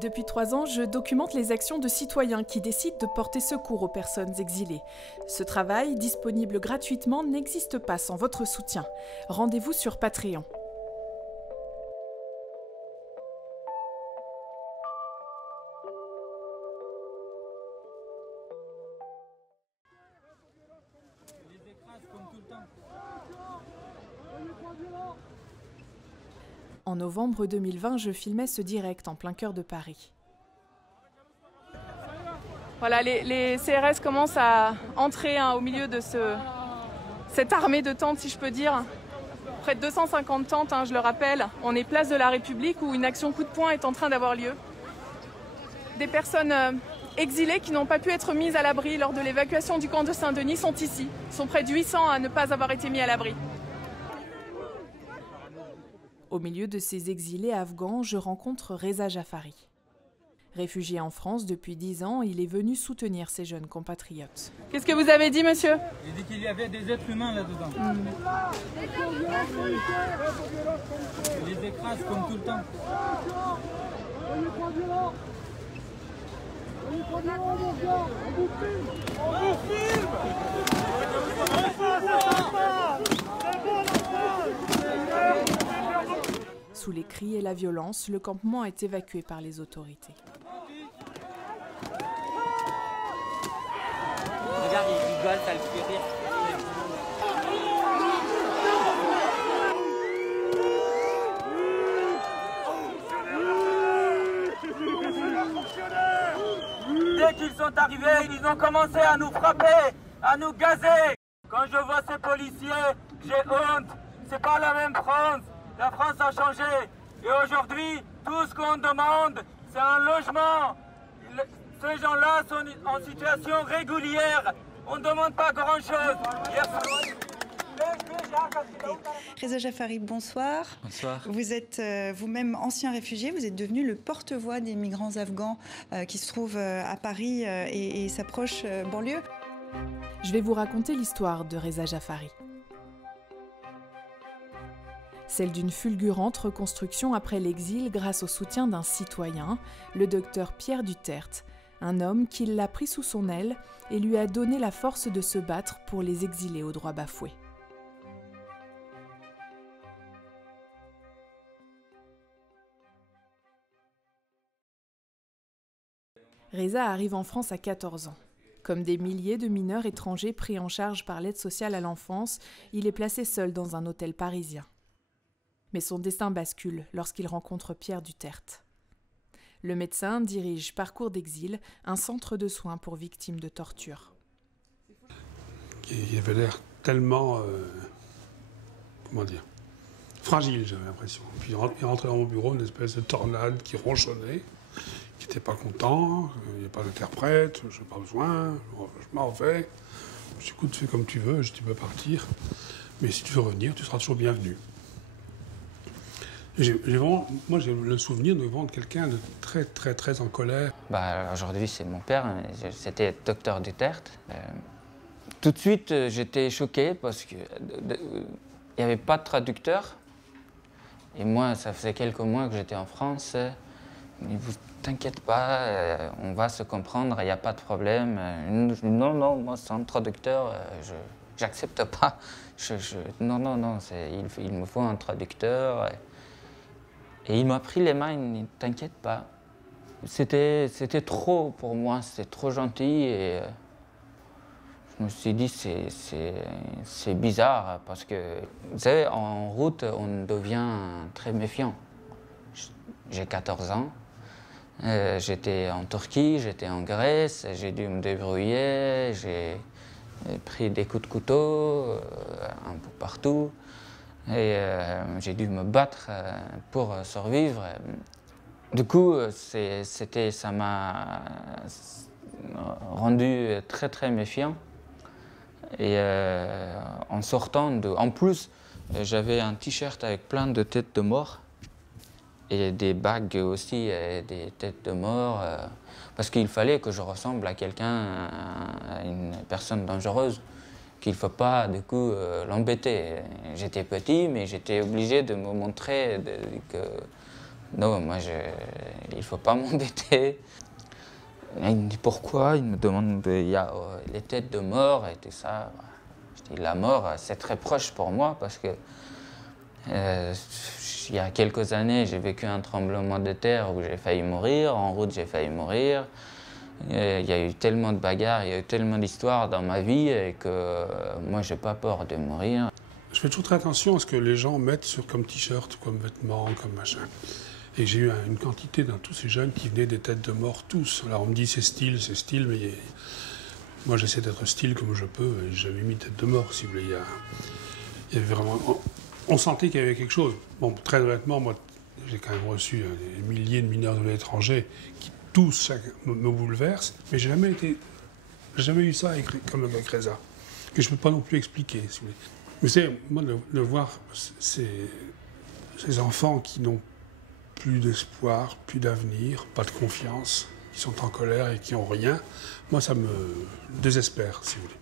Depuis 3 ans, je documente les actions de citoyens qui décident de porter secours aux personnes exilées. Ce travail, disponible gratuitement, n'existe pas sans votre soutien. Rendez-vous sur Patreon. En novembre 2020, je filmais ce direct en plein cœur de Paris. Voilà, les CRS commencent à entrer au milieu de cette armée de tentes, si je peux dire. Près de 250 tentes, je le rappelle. On est place de la République où une action coup de poing est en train d'avoir lieu. Des personnes exilées qui n'ont pas pu être mises à l'abri lors de l'évacuation du camp de Saint-Denis sont ici. Ils sont près de 800 à ne pas avoir été mis à l'abri. Au milieu de ces exilés afghans, je rencontre Reza Jafari. Réfugié en France depuis 10 ans, il est venu soutenir ses jeunes compatriotes. Qu'est-ce que vous avez dit, monsieur? J'ai dit qu'il y avait des êtres humains là-dedans. On les écrase comme tout le temps. Sous les cris et la violence, le campement est évacué par les autorités. Regarde, il rigole, ça le fait rire. Dès qu'ils sont arrivés, ils ont commencé à nous frapper, à nous gazer. Quand je vois ces policiers, j'ai honte. C'est pas la même France. La France a changé. Et aujourd'hui, tout ce qu'on demande, c'est un logement. Ces gens-là sont en situation régulière. On ne demande pas grand-chose. Reza Jafari, bonsoir. Bonsoir. Vous êtes vous-même ancien réfugié, vous êtes devenu le porte-voix des migrants afghans qui se trouvent à Paris et sa proche banlieue. Je vais vous raconter l'histoire de Reza Jafari. Celle d'une fulgurante reconstruction après l'exil grâce au soutien d'un citoyen, le docteur Pierre Duterte, un homme qui l'a pris sous son aile et lui a donné la force de se battre pour les exilés aux droits bafoués. Reza arrive en France à 14 ans. Comme des milliers de mineurs étrangers pris en charge par l'aide sociale à l'enfance, il est placé seul dans un hôtel parisien. Mais son destin bascule lorsqu'il rencontre Pierre Duterte. Le médecin dirige Parcours d'Exil, un centre de soins pour victimes de torture. Il avait l'air tellement, comment dire, fragile, j'avais l'impression. Puis il rentrait dans mon bureau, une espèce de tornade qui ronchonnait, qui n'était pas content, il n'y a pas d'interprète, je n'ai pas besoin, je m'en vais. Je dis, écoute, fais comme tu veux, tu peux partir, mais si tu veux revenir, tu seras toujours bienvenu. Moi, j'ai le souvenir de vendre quelqu'un de très, très, très en colère. Aujourd'hui, c'est mon père, c'était docteur Duterte. Tout de suite, j'étais choqué parce qu'il n'y avait pas de traducteur. Et moi, ça faisait quelques mois que j'étais en France. Mais vous t'inquiète pas, on va se comprendre, il n'y a pas de problème. Non, moi, sans traducteur, j'accepte pas. Non, il me faut un traducteur. Et il m'a pris les mains, il dit, t'inquiète pas. C'était trop pour moi, c'était trop gentil et je me suis dit c'est bizarre parce que, vous savez, en route, on devient très méfiant. J'ai 14 ans, j'étais en Turquie, j'étais en Grèce, j'ai dû me débrouiller, j'ai pris des coups de couteau un peu partout. Et j'ai dû me battre pour survivre. Du coup, ça m'a rendu très très méfiant. Et en sortant en plus, j'avais un t-shirt avec plein de têtes de mort et des bagues aussi, des têtes de mort, parce qu'il fallait que je ressemble à quelqu'un, à une personne dangereuse, qu'il ne faut pas, du coup, l'embêter. J'étais petit, mais j'étais obligé de me montrer Non, moi, il ne faut pas m'embêter. Il me dit pourquoi, il me demande, il y a les têtes de mort et tout ça. Je dis, la mort, c'est très proche pour moi parce que il y a quelques années, j'ai vécu un tremblement de terre où j'ai failli mourir, en route j'ai failli mourir. Il y a eu tellement de bagarres, il y a eu tellement d'histoires dans ma vie et que moi, j'ai pas peur de mourir. Je fais toujours très attention à ce que les gens mettent comme t-shirt, comme vêtements, comme machin. Et j'ai eu une quantité dans tous ces jeunes qui venaient des têtes de mort, tous. Alors on me dit c'est style, mais moi j'essaie d'être style comme je peux et j'ai jamais mis tête de mort, si vous voulez. Il y avait vraiment... On sentait qu'il y avait quelque chose. Bon, très honnêtement, moi j'ai quand même reçu des milliers de mineurs de l'étranger qui tous me bouleversent, mais j'ai jamais eu ça comme avec Reza, que je ne peux pas non plus expliquer, si vous voulez. Mais c'est, moi, de voir ces enfants qui n'ont plus d'espoir, plus d'avenir, pas de confiance, qui sont en colère et qui n'ont rien, moi, ça me désespère, si vous voulez.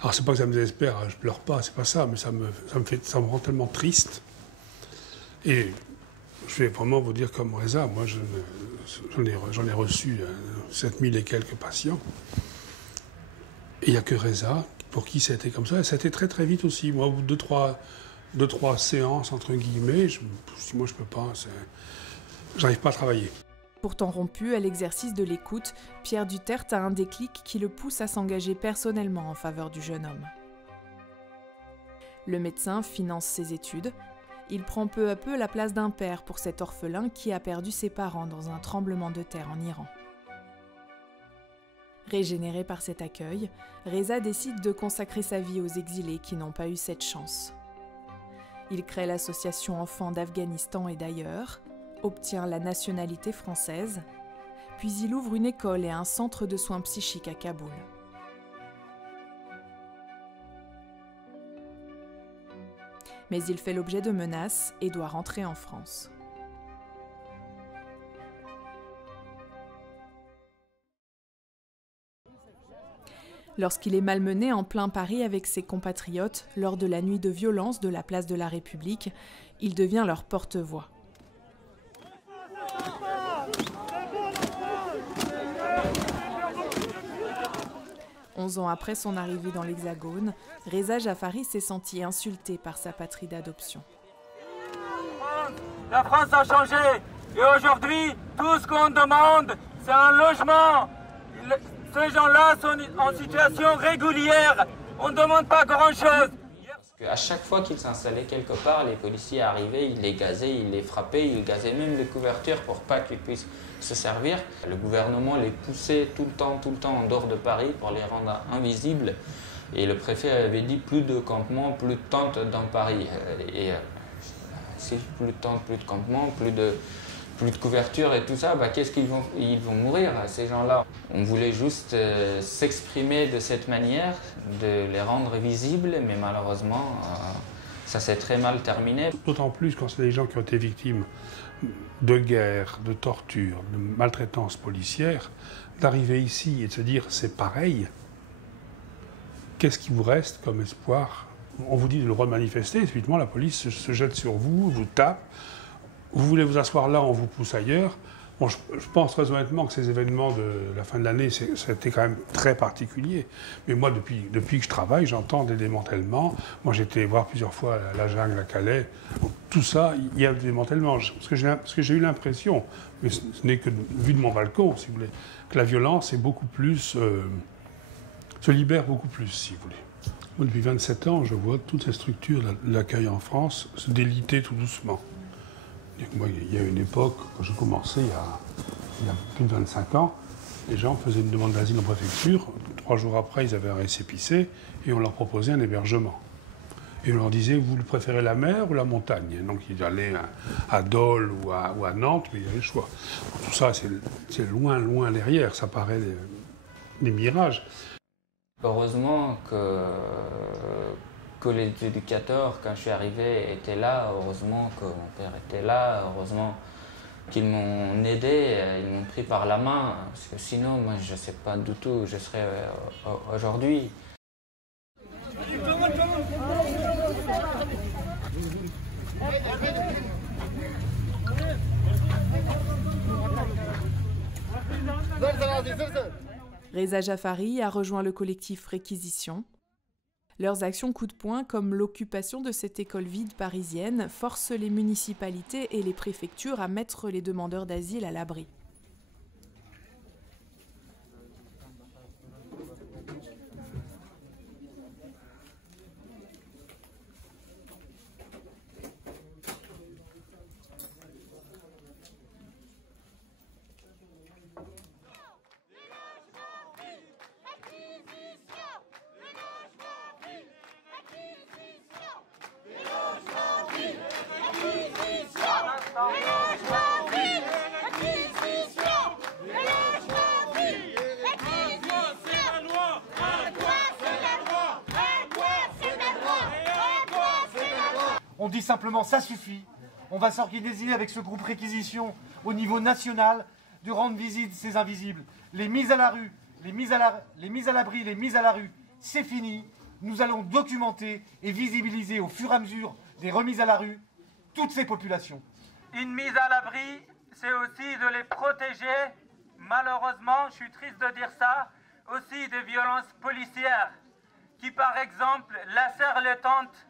Alors, c'est pas que ça me désespère, je pleure pas, c'est pas ça, mais ça me rend tellement triste. Et je vais vraiment vous dire comme Reza, moi, j'en ai reçu 7000 et quelques patients. Et il n'y a que Reza pour qui ça a été comme ça. Et ça a été très très vite aussi. Moi, au bout de deux, trois séances, entre guillemets, moi je peux pas, j'arrive pas à travailler. Pourtant rompu à l'exercice de l'écoute, Pierre Duterte a un déclic qui le pousse à s'engager personnellement en faveur du jeune homme. Le médecin finance ses études. Il prend peu à peu la place d'un père pour cet orphelin qui a perdu ses parents dans un tremblement de terre en Iran. Régénéré par cet accueil, Reza décide de consacrer sa vie aux exilés qui n'ont pas eu cette chance. Il crée l'association Enfants d'Afghanistan et d'ailleurs, obtient la nationalité française, puis il ouvre une école et un centre de soins psychiques à Kaboul. Mais il fait l'objet de menaces et doit rentrer en France. Lorsqu'il est malmené en plein Paris avec ses compatriotes lors de la nuit de violence de la place de la République, il devient leur porte-voix. Onze ans après son arrivée dans l'Hexagone, Reza Jaffari s'est senti insulté par sa patrie d'adoption. La France a changé et aujourd'hui, tout ce qu'on demande, c'est un logement. Ces gens-là sont en situation régulière. On ne demande pas grand-chose. À chaque fois qu'ils s'installaient quelque part, les policiers arrivaient, ils les gazaient, ils les frappaient, ils gazaient même les couvertures pour pas qu'ils puissent se servir. Le gouvernement les poussait tout le temps en dehors de Paris pour les rendre invisibles. Et le préfet avait dit plus de campements, plus de tentes dans Paris. Si plus de tentes, plus de campements, plus de couverture et tout ça, qu'est-ce qu'ils vont mourir, ces gens-là. On voulait juste s'exprimer de cette manière, de les rendre visibles, mais malheureusement, ça s'est très mal terminé. D'autant plus quand c'est des gens qui ont été victimes de guerre, de torture, de maltraitance policière, d'arriver ici et de se dire c'est pareil, qu'est-ce qui vous reste comme espoir? On vous dit de le droit de manifester, et subitement la police se jette sur vous, vous tape. Vous voulez vous asseoir là, on vous pousse ailleurs. Bon, je pense très honnêtement que ces événements de la fin de l'année, c'était quand même très particulier. Mais moi, depuis que je travaille, j'entends des démantèlements. Moi, j'ai été voir plusieurs fois la jungle à Calais. Donc, tout ça, il y a des démantèlements. Parce que j'ai eu l'impression, mais ce n'est que vu de mon balcon, si vous voulez, que la violence est beaucoup plus, se libère beaucoup plus, si vous voulez. Moi, depuis 27 ans, je vois toutes ces structures de l'accueil en France se déliter tout doucement. Moi, il y a une époque, quand j'ai commencé, il y a plus de 25 ans, les gens faisaient une demande d'asile en préfecture. 3 jours après, ils avaient un récépissé et on leur proposait un hébergement. Et on leur disait, vous préférez la mer ou la montagne? Donc ils allaient à Dole ou à Nantes, mais ils avaient le choix. Tout ça, c'est loin, loin derrière. Ça paraît des mirages. Heureusement que les éducateurs, quand je suis arrivé, étaient là. Heureusement que mon père était là. Heureusement qu'ils m'ont aidé, ils m'ont pris par la main. Parce que sinon, moi, je ne sais pas du tout où je serais aujourd'hui. Reza Jafari a rejoint le collectif Réquisition. Leurs actions coup de poing, comme l'occupation de cette école vide parisienne, forcent les municipalités et les préfectures à mettre les demandeurs d'asile à l'abri. On dit simplement ça suffit. On va s'organiser avec ce groupe Réquisition au niveau national de rendre visibles ces invisibles. Les mises à la rue, les mises à l'abri, les mises à la rue, c'est fini. Nous allons documenter et visibiliser au fur et à mesure des remises à la rue toutes ces populations. Une mise à l'abri, c'est aussi de les protéger. Malheureusement, je suis triste de dire ça, aussi des violences policières qui, par exemple, lacèrent les tentes.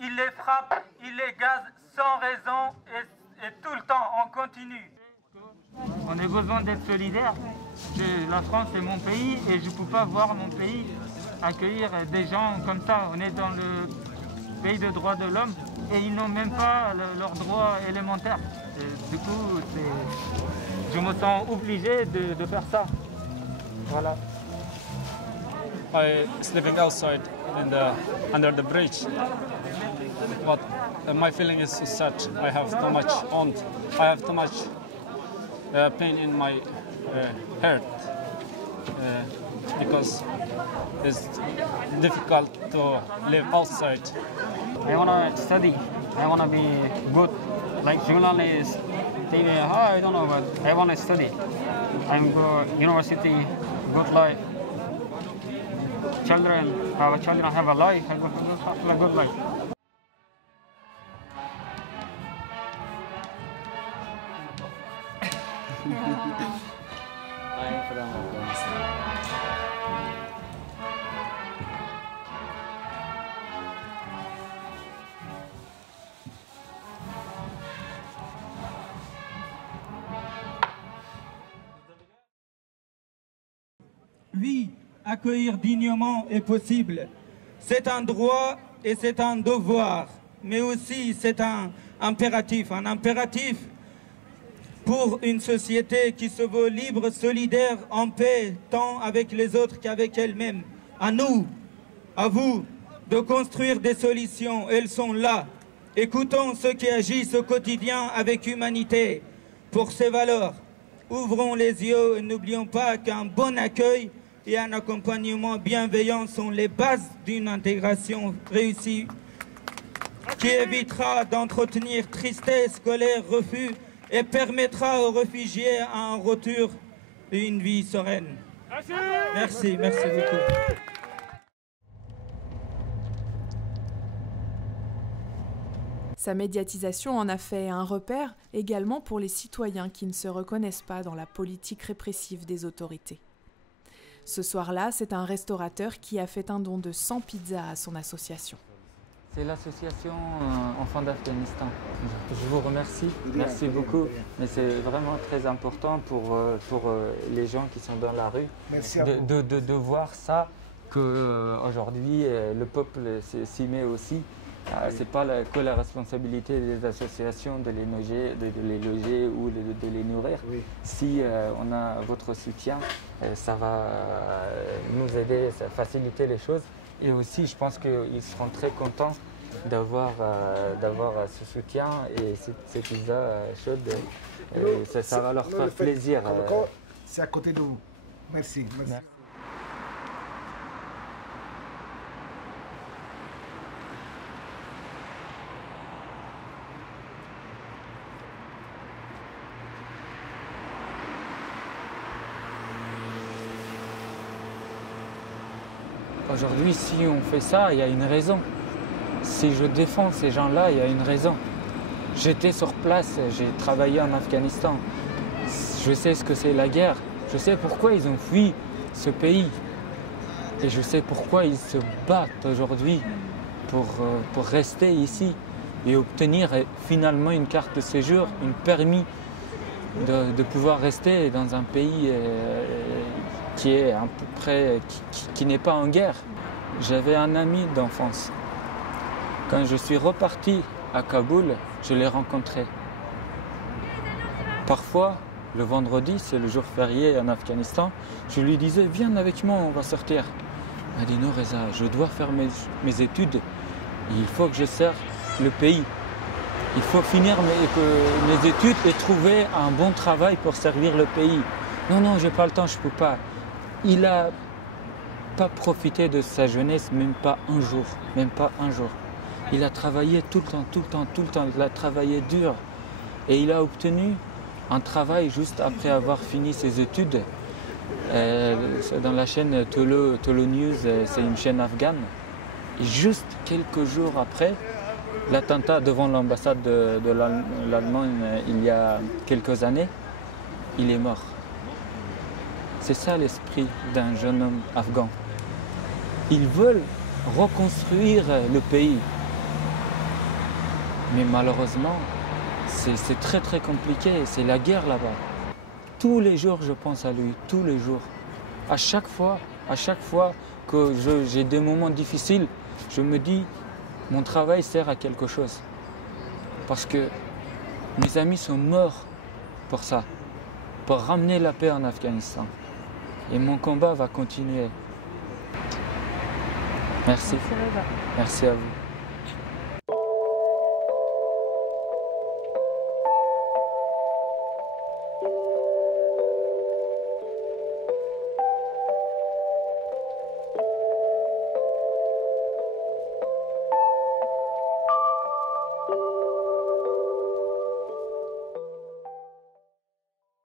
Il les frappe, il les gaze sans raison et tout le temps, on continue. On a besoin d'être solidaires. La France est mon pays et je ne peux pas voir mon pays accueillir des gens comme ça. On est dans le pays de droits de l'homme et ils n'ont même pas leurs droits élémentaires. Du coup, je me sens obligé de faire ça. Voilà. I sleeping outside under the bridge, but my feeling is so sad. I have too much I have too much pain in my heart because it's difficult to live outside. I want to study. I want to be good, like journalist, TV. I don't know, but I want to study. I'm go university, good life. Children have a life, have a good life. Oui, accueillir dignement est possible. C'est un droit et c'est un devoir, mais aussi c'est un impératif pour une société qui se veut libre, solidaire, en paix, tant avec les autres qu'avec elle-même. À nous, à vous, de construire des solutions, elles sont là. Écoutons ceux qui agissent au quotidien avec humanité pour ces valeurs. Ouvrons les yeux et n'oublions pas qu'un bon accueil et un accompagnement bienveillant sont les bases d'une intégration réussie qui évitera d'entretenir tristesse, colère, refus et permettra aux réfugiés un retour et une vie sereine. Merci beaucoup. Sa médiatisation en a fait un repère également pour les citoyens qui ne se reconnaissent pas dans la politique répressive des autorités. Ce soir-là, c'est un restaurateur qui a fait un don de 100 pizzas à son association. C'est l'association Enfants d'Afghanistan. Je vous remercie, merci beaucoup. Mais c'est vraiment très important pour les gens qui sont dans la rue de voir ça, qu'aujourd'hui le peuple s'y met aussi. Ce n'est pas que la responsabilité des associations de les loger ou de les nourrir. Oui. Si on a votre soutien, ça va nous aider, ça va faciliter les choses. Et aussi, je pense qu'ils seront très contents d'avoir ce soutien et ces pizzas chaudes. Ça va leur faire plaisir. C'est à côté de vous. Merci. Aujourd'hui, si on fait ça, il y a une raison. Si je défends ces gens-là, il y a une raison. J'étais sur place, j'ai travaillé en Afghanistan. Je sais ce que c'est la guerre. Je sais pourquoi ils ont fui ce pays. Et je sais pourquoi ils se battent aujourd'hui pour rester ici et obtenir finalement une carte de séjour, une permis de pouvoir rester dans un pays qui est à peu près, qui n'est pas en guerre. J'avais un ami d'enfance. Quand je suis reparti à Kaboul, je l'ai rencontré. Parfois, le vendredi, c'est le jour férié en Afghanistan, je lui disais « Viens avec moi, on va sortir ». Il m'a dit « Non Reza, je dois faire mes études, il faut que je serve le pays. Il faut finir mes études et trouver un bon travail pour servir le pays. Non, non, j'ai pas le temps, je peux pas. » Il n'a pas profité de sa jeunesse, même pas un jour, même pas un jour. Il a travaillé tout le temps, tout le temps, tout le temps. Il a travaillé dur et il a obtenu un travail juste après avoir fini ses études. Dans la chaîne Tolo News, c'est une chaîne afghane. Et juste quelques jours après l'attentat devant l'ambassade de l'Allemagne il y a quelques années, il est mort. C'est ça l'esprit d'un jeune homme afghan. Ils veulent reconstruire le pays. Mais malheureusement, c'est très très compliqué, c'est la guerre là-bas. Tous les jours, je pense à lui, tous les jours. À chaque fois que j'ai des moments difficiles, je me dis, mon travail sert à quelque chose. Parce que mes amis sont morts pour ça, pour ramener la paix en Afghanistan. Et mon combat va continuer. Merci. Merci à vous.